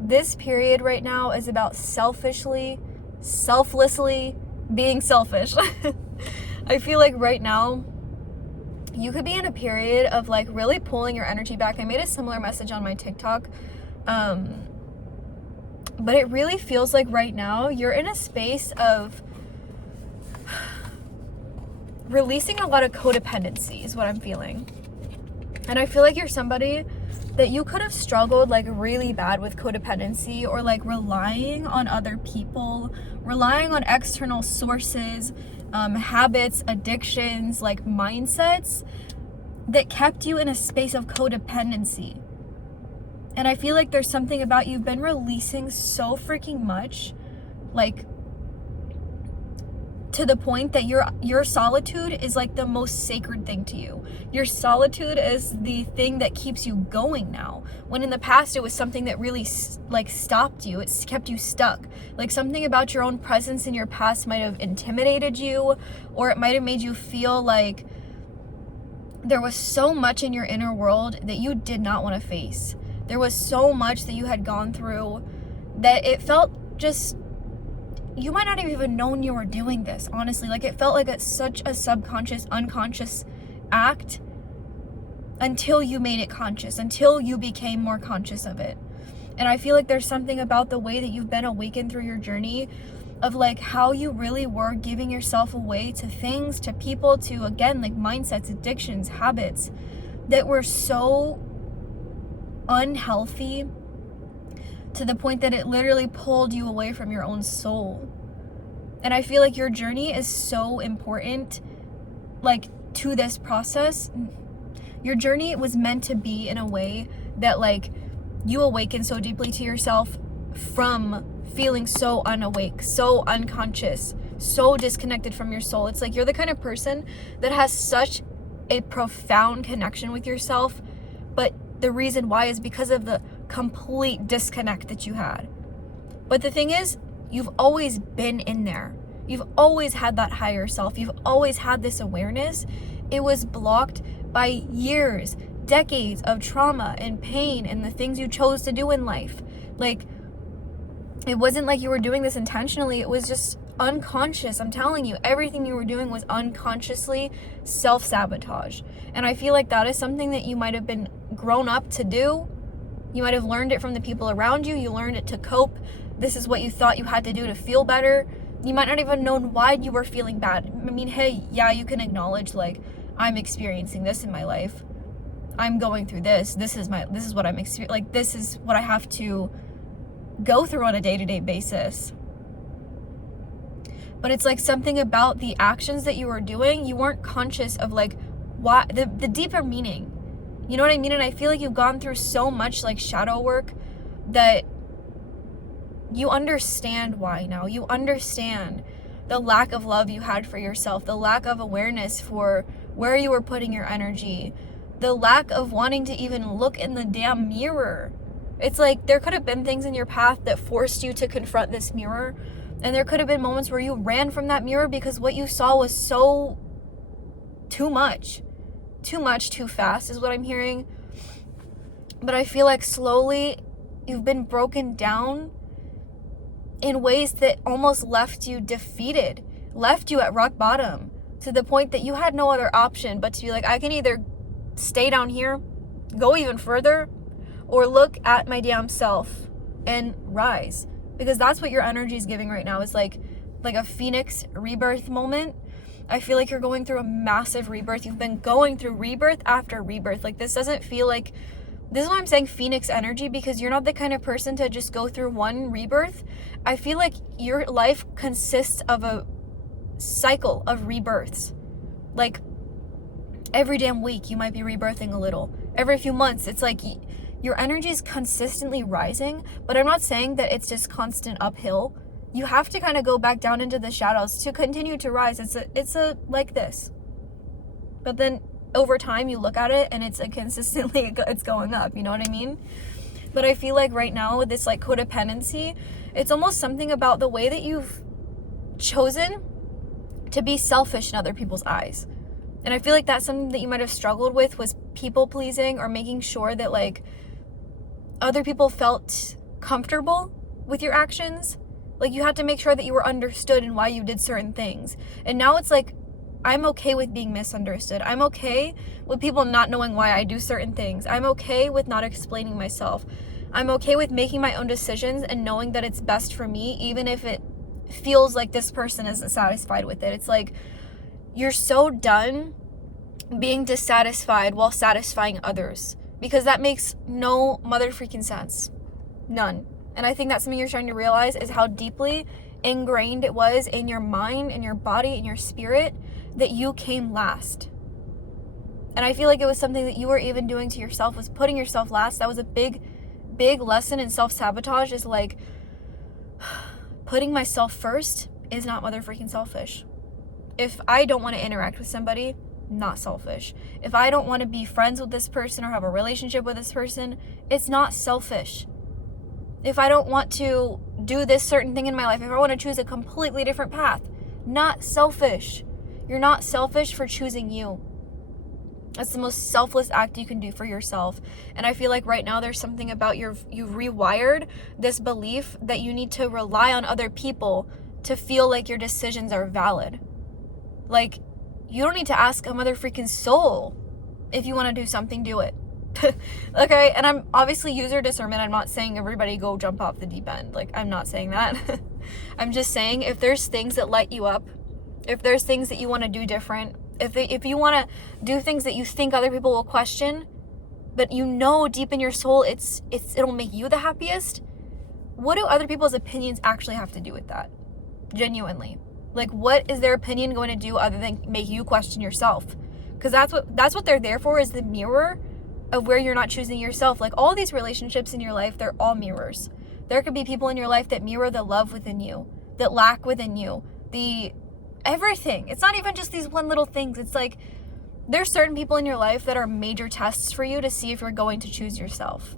this period right now is about selflessly being selfish. I feel like right now you could be in a period of like really pulling your energy back. I made a similar message on my TikTok. But it really feels like right now you're in a space of releasing a lot of codependency is what I'm feeling. And I feel like you're somebody that you could have struggled like really bad with codependency, or like relying on other people, relying on external sources, habits, addictions, like mindsets that kept you in a space of codependency. And I feel like there's something about you've been releasing so freaking much, like to the point that your solitude is like the most sacred thing to you. Your solitude is the thing that keeps you going now. When in the past it was something that really like stopped you. It's kept you stuck. Like something about your own presence in your past might have intimidated you, or it might have made you feel like there was so much in your inner world that you did not want to face. There was so much that you had gone through that it felt just, you might not have even known you were doing this, honestly. Like it felt like it's such a subconscious, unconscious act until you made it conscious, until you became more conscious of it. And I feel like there's something about the way that you've been awakened through your journey of like how you really were giving yourself away to things, to people, to again, like mindsets, addictions, habits that were so unhealthy to the point that it literally pulled you away from your own soul. And I feel like your journey is so important, like to this process. Your journey was meant to be in a way that like you awaken so deeply to yourself from feeling so unawake, so unconscious, so disconnected from your soul. It's like you're the kind of person that has such a profound connection with yourself, but the reason why is because of the complete disconnect that you had. But the thing is, you've always been in there. You've always had that higher self. You've always had this awareness. It was blocked by years, decades of trauma and pain and the things you chose to do in life. Like, it wasn't like you were doing this intentionally. It was just unconscious. I'm telling you, everything you were doing was unconsciously self-sabotage. And I feel like that is something that you might have been grown up to do. You might have learned it from the people around you. You learned it to cope. This is what you thought you had to do to feel better. You might not even known why you were feeling bad. I mean, hey, yeah, you can acknowledge like, I'm experiencing this in my life. I'm going through this. This is what I'm experiencing. Like, this is what I have to go through on a day-to-day basis. But it's like something about the actions that you were doing, you weren't conscious of like why, the deeper meaning. You know what I mean? And I feel like you've gone through so much like shadow work that you understand why now. You understand the lack of love you had for yourself, the lack of awareness for where you were putting your energy, the lack of wanting to even look in the damn mirror. It's like there could have been things in your path that forced you to confront this mirror. And there could have been moments where you ran from that mirror because what you saw was so too much, too fast is what I'm hearing. But I feel like slowly you've been broken down in ways that almost left you defeated, left you at rock bottom, to the point that you had no other option but to be like, I can either stay down here, go even further, or look at my damn self and rise. Because that's what your energy is giving right now, is like a phoenix rebirth moment. I feel like you're going through a massive rebirth. You've been going through rebirth after rebirth. Like, this doesn't feel like, this is why I'm saying phoenix energy, because you're not the kind of person to just go through one rebirth. I feel like your life consists of a cycle of rebirths. Like, every damn week you might be rebirthing a little. Every few months, it's like your energy is consistently rising, but I'm not saying that it's just constant uphill. You have to kind of go back down into the shadows to continue to rise. It's a like this. But then over time you look at it and it's consistently, it's going up, you know what I mean? But I feel like right now with this like codependency, it's almost something about the way that you've chosen to be selfish in other people's eyes. And I feel like that's something that you might have struggled with, was people pleasing, or making sure that like other people felt comfortable with your actions. Like, you had to make sure that you were understood and why you did certain things. And now it's like, I'm okay with being misunderstood. I'm okay with people not knowing why I do certain things. I'm okay with not explaining myself. I'm okay with making my own decisions and knowing that it's best for me, even if it feels like this person isn't satisfied with it. It's like, you're so done being dissatisfied while satisfying others, because that makes no mother freaking sense. None. And I think that's something you're starting to realize, is how deeply ingrained it was in your mind, in your body, in your spirit, that you came last. And I feel like it was something that you were even doing to yourself, was putting yourself last. That was a big lesson in self-sabotage, is like, putting myself first is not mother freaking selfish. If I don't want to interact with somebody, not selfish. If I don't want to be friends with this person or have a relationship with this person, it's not selfish. If I don't want to do this certain thing in my life, if I want to choose a completely different path, not selfish. You're not selfish for choosing you. That's the most selfless act you can do for yourself. And I feel like right now there's something about you've rewired this belief that you need to rely on other people to feel like your decisions are valid. Like, you don't need to ask a mother freaking soul. If you want to do something, do it. Okay, and I'm obviously user discernment. I'm not saying everybody go jump off the deep end. Like, I'm not saying that. I'm just saying, if there's things that light you up, if there's things that you want to do different, if you want to do things that you think other people will question, but you know deep in your soul it'll make you the happiest, what do other people's opinions actually have to do with that? Genuinely. Like, what is their opinion going to do other than make you question yourself? Because that's what they're there for, is the mirror of where you're not choosing yourself. Like, all these relationships in your life, they're all mirrors. There could be people in your life that mirror the love within you, that lack within you, the everything. It's not even just these one little things. It's like, there's certain people in your life that are major tests for you to see if you're going to choose yourself.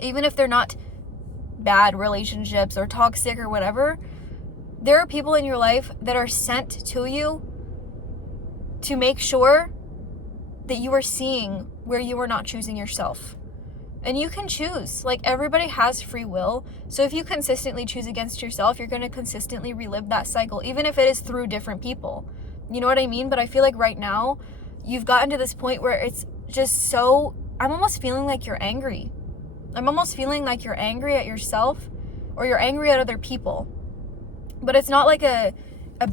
Even if they're not bad relationships or toxic or whatever, there are people in your life that are sent to you to make sure that you are seeing where you are not choosing yourself. And you can choose. Like, everybody has free will. So if you consistently choose against yourself, you're going to consistently relive that cycle, even if it is through different people. You know what I mean? But I feel like right now, you've gotten to this point where it's just so, I'm almost feeling like you're angry. I'm almost feeling like you're angry at yourself, or you're angry at other people. But it's not like a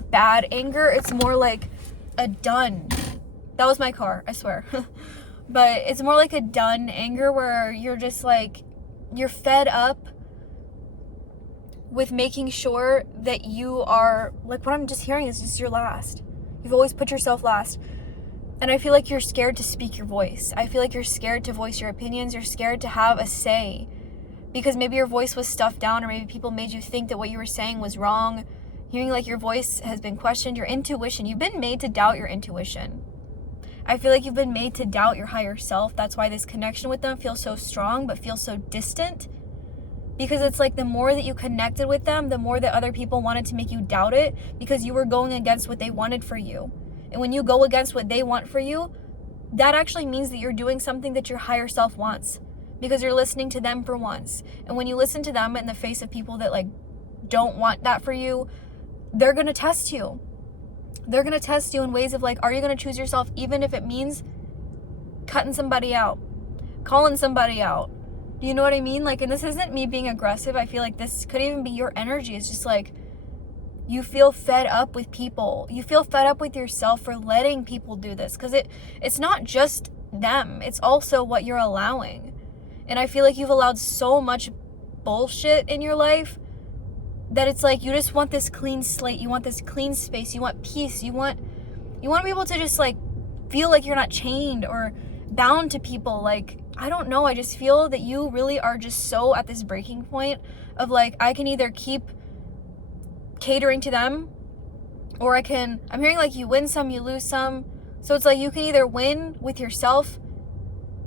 bad anger. It's more like a done. That was my car, I swear. But it's more like a done anger, where you're just like, you're fed up with making sure that you are, like, what I'm just hearing is just you're last. You've always put yourself last. And I feel like you're scared to speak your voice. I feel like you're scared to voice your opinions. You're scared to have a say, because maybe your voice was stuffed down, or maybe people made you think that what you were saying was wrong. Hearing like your voice has been questioned, your intuition. You've been made to doubt your intuition. I feel like you've been made to doubt your higher self. That's why this connection with them feels so strong, but feels so distant. Because it's like, the more that you connected with them, the more that other people wanted to make you doubt it, because you were going against what they wanted for you. And when you go against what they want for you, that actually means that you're doing something that your higher self wants, because you're listening to them for once. And when you listen to them in the face of people that like don't want that for you, they're going to test you. They're going to test you in ways of like, are you going to choose yourself, even if it means cutting somebody out, calling somebody out? Do you know what I mean? Like, and this isn't me being aggressive. I feel like this could even be your energy. It's just like, you feel fed up with people. You feel fed up with yourself for letting people do this, because it's not just them. It's also what you're allowing. And I feel like you've allowed so much bullshit in your life that it's like, you just want this clean slate. You want this clean space. You want peace. You want to be able to just like feel like you're not chained or bound to people. Like, I don't know. I just feel that you really are just so at this breaking point of like, I can either keep catering to them, or I'm hearing like you win some, you lose some. So it's like, you can either win with yourself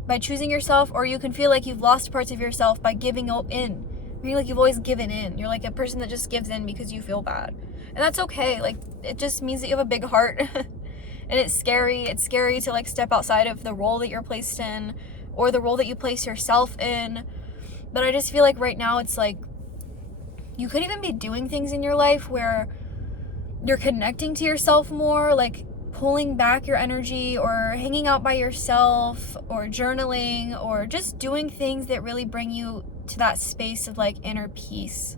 by choosing yourself, or you can feel like you've lost parts of yourself by giving in. I mean, like, you've always given in. You're like a person that just gives in because you feel bad. And that's okay. Like, it just means that you have a big heart. And it's scary. It's scary to like step outside of the role that you're placed in, or the role that you place yourself in. But I just feel like right now it's like you could even be doing things in your life where you're connecting to yourself more, like pulling back your energy or hanging out by yourself or journaling or just doing things that really bring you to that space of like inner peace.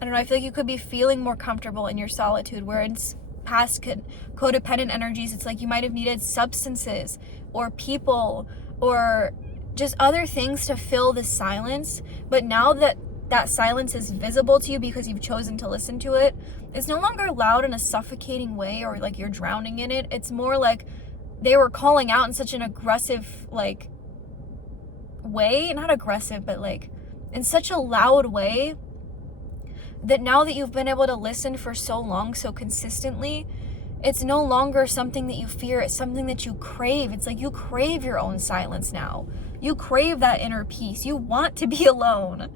I don't know, I feel like you could be feeling more comfortable in your solitude, where it's past codependent energies, it's like you might have needed substances or people or just other things to fill the silence. But now that that silence is visible to you because you've chosen to listen to it, it's no longer loud in a suffocating way or like you're drowning in it. It's more like they were calling out in such an aggressive like way, not aggressive, but like in such a loud way, that now that you've been able to listen for so long, so consistently, it's no longer something that you fear, it's something that you crave. It's like you crave your own silence now. You crave that inner peace. You want to be alone.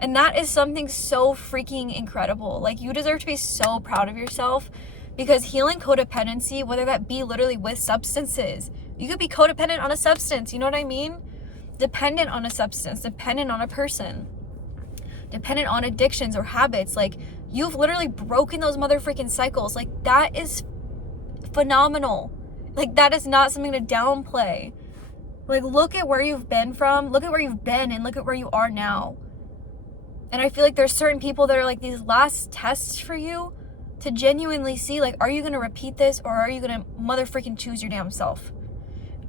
And that is something so freaking incredible. Like, you deserve to be so proud of yourself, because healing codependency, whether that be literally with substances, you could be codependent on a substance, you know what I mean? Dependent on a substance, dependent on a person, dependent on addictions or habits. Like, you've literally broken those motherfucking cycles. Like, that is phenomenal. Like, that is not something to downplay. Like, look at where you've been from, look at where you've been, and look at where you are now. And I feel like there's certain people that are like these last tests for you to genuinely see, like, are you going to repeat this, or are you going to motherfucking choose your damn self?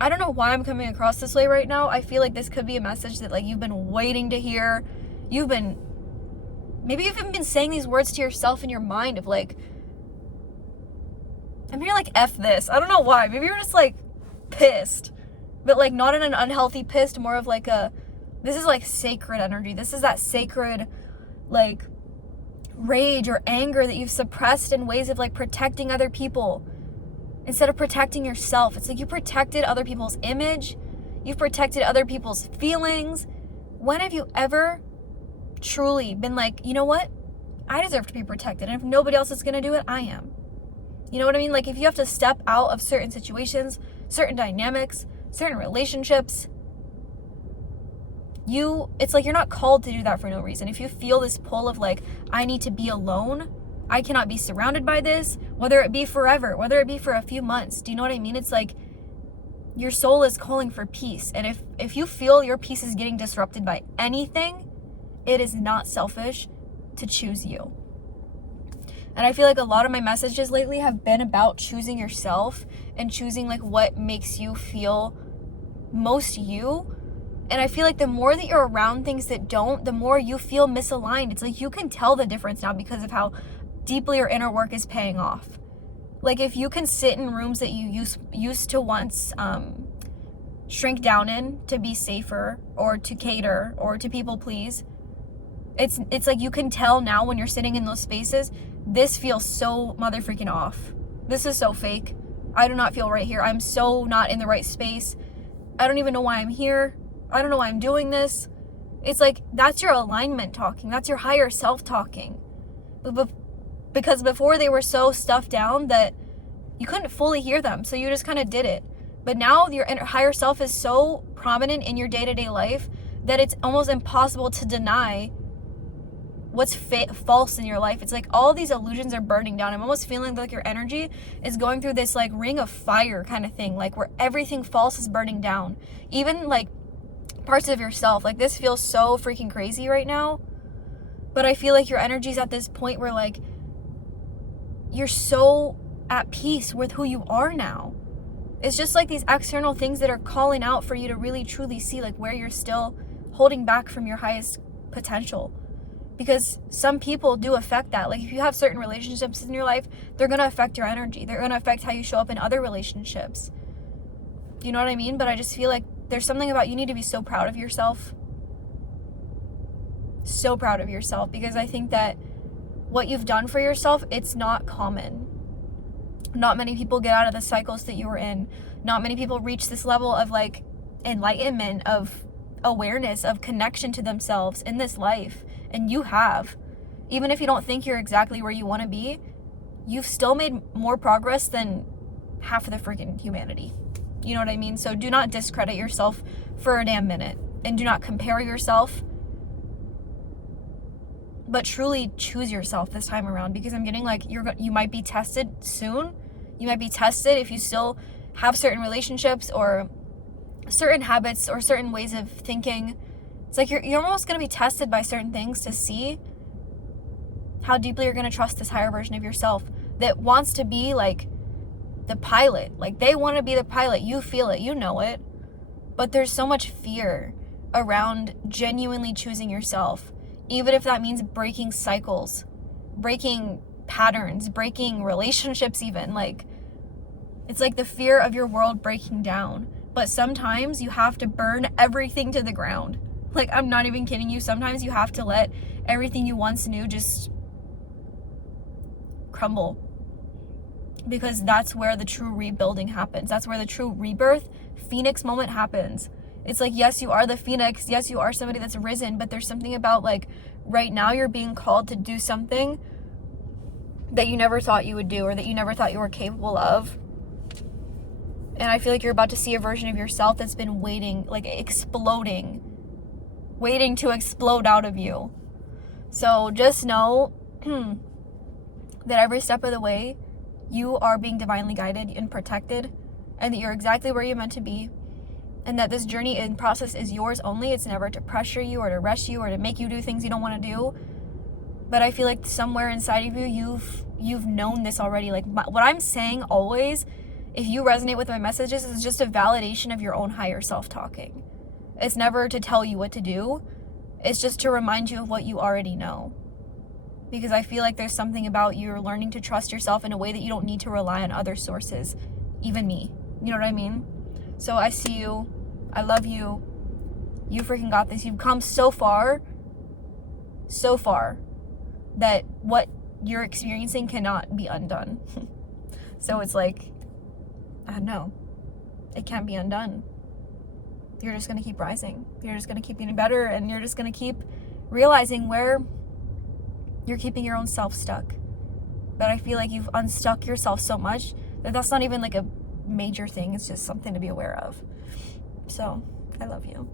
I don't know why I'm coming across this way right now. I feel like this could be a message that like you've been waiting to hear. Maybe you've even been saying these words to yourself in your mind of like, I'm here like F this. I don't know why. Maybe you're just like pissed, but like not in an unhealthy pissed, more of like this is like sacred energy. This is that sacred like rage or anger that you've suppressed in ways of like protecting other people instead of protecting yourself. It's like you protected other people's image. You've protected other people's feelings. When have you ever truly been like, you know what? I deserve to be protected. And if nobody else is going to do it, I am. You know what I mean? Like, if you have to step out of certain situations, certain dynamics, certain relationships, it's like you're not called to do that for no reason. If you feel this pull of like, I need to be alone, I cannot be surrounded by this, whether it be forever, whether it be for a few months, do you know what I mean? It's like your soul is calling for peace. And if you feel your peace is getting disrupted by anything, it is not selfish to choose you. And I feel like a lot of my messages lately have been about choosing yourself and choosing like what makes you feel most you. And I feel like the more that you're around things that don't, the more you feel misaligned. It's like you can tell the difference now because of how deeply your inner work is paying off. Like, if you can sit in rooms that you used to once shrink down in to be safer or to cater or to people please, it's like you can tell now when you're sitting in those spaces, this feels so motherfreaking off. This is so fake. I do not feel right here. I'm so not in the right space. I don't even know why I'm here. I don't know why I'm doing this. It's like, that's your alignment talking. That's your higher self talking. Because before they were so stuffed down that you couldn't fully hear them. So you just kind of did it. But now your higher self is so prominent in your day-to-day life that it's almost impossible to deny what's false in your life. It's like all these illusions are burning down. I'm almost feeling like your energy is going through this like ring of fire kind of thing, like where everything false is burning down. Even like parts of yourself. Like, this feels so freaking crazy right now. But I feel like your energy's at this point where like you're so at peace with who you are now. It's just like these external things that are calling out for you to really truly see like where you're still holding back from your highest potential. Because some people do affect that. Like, if you have certain relationships in your life, they're going to affect your energy. They're going to affect how you show up in other relationships. You know what I mean? But I just feel like there's something about you need to be so proud of yourself. So proud of yourself. Because I think that what you've done for yourself, it's not common. Not many people get out of the cycles that you were in. Not many people reach this level of like enlightenment, of awareness, of connection to themselves in this life. And you have. Even if you don't think you're exactly where you want to be, you've still made more progress than half of the freaking humanity. You know what I mean? So do not discredit yourself for a damn minute. and do not compare yourself, but truly choose yourself this time around, because I'm getting like you might be tested soon. You might be tested if you still have certain relationships or certain habits or certain ways of thinking. It's like you're almost going to be tested by certain things to see how deeply you're going to trust this higher version of yourself that wants to be like the pilot. Like they want to be the pilot. You feel it, you know it. But there's so much fear around genuinely choosing yourself, even if that means breaking cycles, breaking patterns, breaking relationships even. Like, it's like the fear of your world breaking down. But sometimes you have to burn everything to the ground. Like, I'm not even kidding you. Sometimes you have to let everything you once knew just crumble. Because that's where the true rebuilding happens. That's where the true rebirth, phoenix moment happens. It's like, yes, you are the phoenix. Yes, you are somebody that's risen. But there's something about like right now you're being called to do something that you never thought you would do, or that you never thought you were capable of. And I feel like you're about to see a version of yourself that's been waiting, like exploding, waiting to explode out of you. So just know that every step of the way, you are being divinely guided and protected, and that you're exactly where you're meant to be, and that this journey and process is yours only. It's never to pressure you or to rush you or to make you do things you don't want to do. But I feel like somewhere inside of you, you've known this already. Like what I'm saying always, if you resonate with my messages, is just a validation of your own higher self talking. It's never to tell you what to do. It's just to remind you of what you already know. Because I feel like there's something about you're learning to trust yourself in a way that you don't need to rely on other sources, even me. You know what I mean? So I see you. I love you. You freaking got this. You've come so far, that what you're experiencing cannot be undone. So it's like, I don't know. It can't be undone. You're just going to keep rising. You're just going to keep getting better, and you're just going to keep realizing where you're keeping your own self stuck. But I feel like you've unstuck yourself so much that that's not even like a major thing. It's just something to be aware of. So I love you.